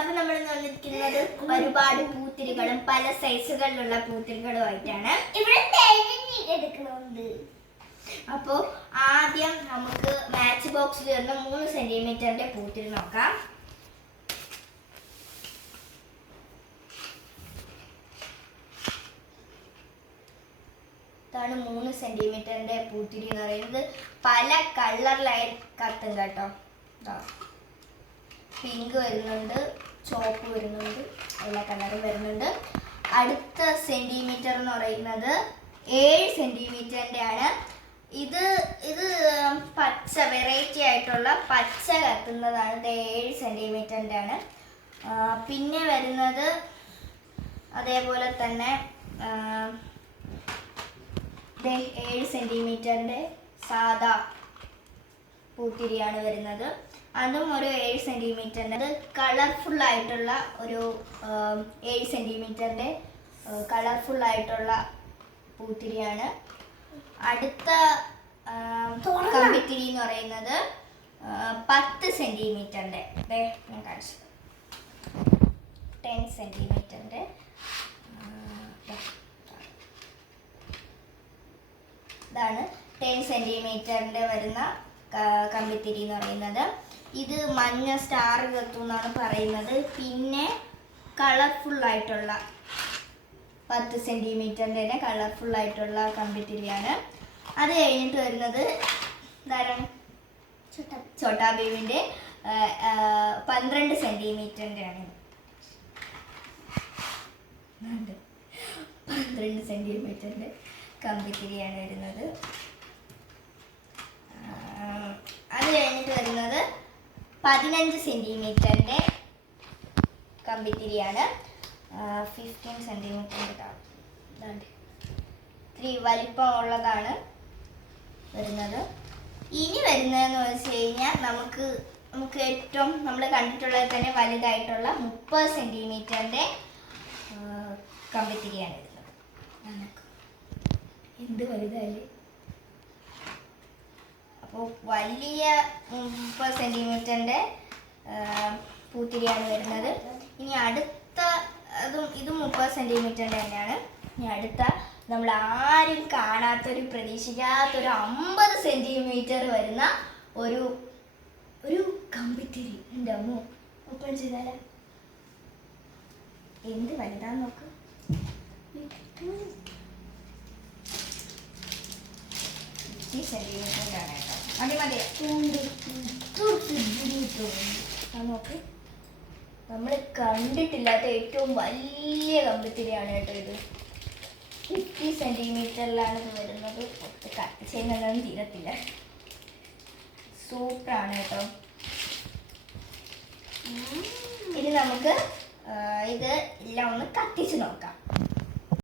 അപ്പൊ നമ്മൾ വന്നിരിക്കുന്നത് ഒരുപാട് പൂത്തിരികളും പല സൈസുകളിലുള്ള പൂത്തിരികളുമായിട്ടാണ് ഇവിടെ എടുക്കുന്നുണ്ട്. അപ്പോ ആദ്യം നമുക്ക് മാച്ച് ബോക്സിൽ വരുന്ന 3 സെന്റിമീറ്ററിന്റെ പൂത്തിരി നോക്കാം. ഇതാണ് 3 സെന്റിമീറ്ററിന്റെ പൂത്തിരി എന്ന് പറയുന്നത്. പല കളറിലായി കത്തും കേട്ടോ. പിങ്ക് വരുന്നുണ്ട്, ചോപ്പ് വരുന്നുണ്ട്, എല്ലാ കളറും വരുന്നുണ്ട്. അടുത്ത സെന്റിമീറ്റർ എന്ന് പറയുന്നത് 7 സെന്റിമീറ്ററിന്റെ ആണ്. ഇത് പച്ച വെറൈറ്റി ആയിട്ടുള്ള പച്ച കത്തുന്നതാണ്. ഇത് 7 സെന്റിമീറ്ററിന്റെ ആണ്. പിന്നെ വരുന്നത് അതേപോലെ തന്നെ 7 സെന്റിമീറ്ററിന്റെ സാധാ പൂത്തിരിയാണ് വരുന്നത്. അതും ഒരു 7 സെന്റിമീറ്ററിന്റെ. അത് കളർഫുൾ ആയിട്ടുള്ള ഒരു 7 സെന്റിമീറ്ററിന്റെ കളർഫുൾ ആയിട്ടുള്ള പൂത്തിരിയാണ്. അടുത്ത കമ്പിത്തിരി എന്ന് പറയുന്നത് 10 സെന്റിമീറ്ററിന്റെ. ഞാൻ കാണിച്ചു 10 സെന്റിമീറ്ററിന്റെ. ഇതാണ് 10 സെന്റിമീറ്ററിന്റെ വരുന്ന കമ്പിത്തിരി എന്ന് പറയുന്നത്. ഇത് മഞ്ഞ സ്റ്റാർ കത്തു എന്നാണ് പറയുന്നത്. പിന്നെ കളർഫുൾ ആയിട്ടുള്ള 10 സെന്റിമീറ്ററിന്റെ തന്നെ കളർഫുൾ ആയിട്ടുള്ള കമ്പിത്തിരിയാണ്. അത് കഴിഞ്ഞിട്ട് വരുന്നത് ധാരാളം ചോട്ടാ ഭീമിന്റെ 12 സെന്റിമീറ്ററിന്റെ ആണ്. 12 സെന്റിമീറ്ററിന്റെ കമ്പിത്തിരിയാണ് വരുന്നത്. അത് കഴിഞ്ഞിട്ട് വരുന്നത് 15 സെന്റിമീറ്ററിന്റെ കമ്പിത്തിരിയാണ്. 15 സെന്റിമീറ്ററിന്റെ ഇത്തിരി വലിപ്പമുള്ളതാണ് വരുന്നത്. ഇനി വരുന്നതെന്ന് വെച്ച് കഴിഞ്ഞാൽ നമുക്ക് ഏറ്റവും നമ്മൾ കണ്ടിട്ടുള്ളത് തന്നെ വലുതായിട്ടുള്ള 30 സെന്റിമീറ്ററിന്റെ കമ്പിത്തിരിയാണ് വരുന്നത്. എന്ത് വലുതല്ലേ. അപ്പോൾ വലിയ 30 സെന്റിമീറ്ററിന്റെ പൂത്തിരിയാണ് വരുന്നത്. ഇനി അടുത്ത ഇതും 30 സെന്റിമീറ്ററിന്റെ തന്നെയാണ്. ഇനി അടുത്ത നമ്മൾ ആരും കാണാത്തൊരു പ്രതീക്ഷിക്കാത്തൊരു 50 സെന്റിമീറ്റർ വരുന്ന ഒരു കമ്പിത്തിരി. എൻ്റെ അമ്മോ, ഓപ്പൺ ചെയ്താലേ എന്ത് വലുതാന്ന് നോക്ക്. സെന്റിമീറ്ററിലാണ് കേട്ടോ. നോക്ക്, നമ്മൾ കണ്ടിട്ടില്ലാത്ത ഏറ്റവും വലിയ കമ്പിത്തിരിയാണ് കേട്ടോ ഇത്. 50 സെന്റിമീറ്ററിലാണ് ഇത് വരുന്നത്. കട്ട് ചെയ്യുന്നതൊന്നും തീരത്തില്ല. സൂപ്പറാണ് കേട്ടോ. ഇനി നമുക്ക് ഇത് എല്ലാം ഒന്ന് കത്തിച്ച് നോക്കാം.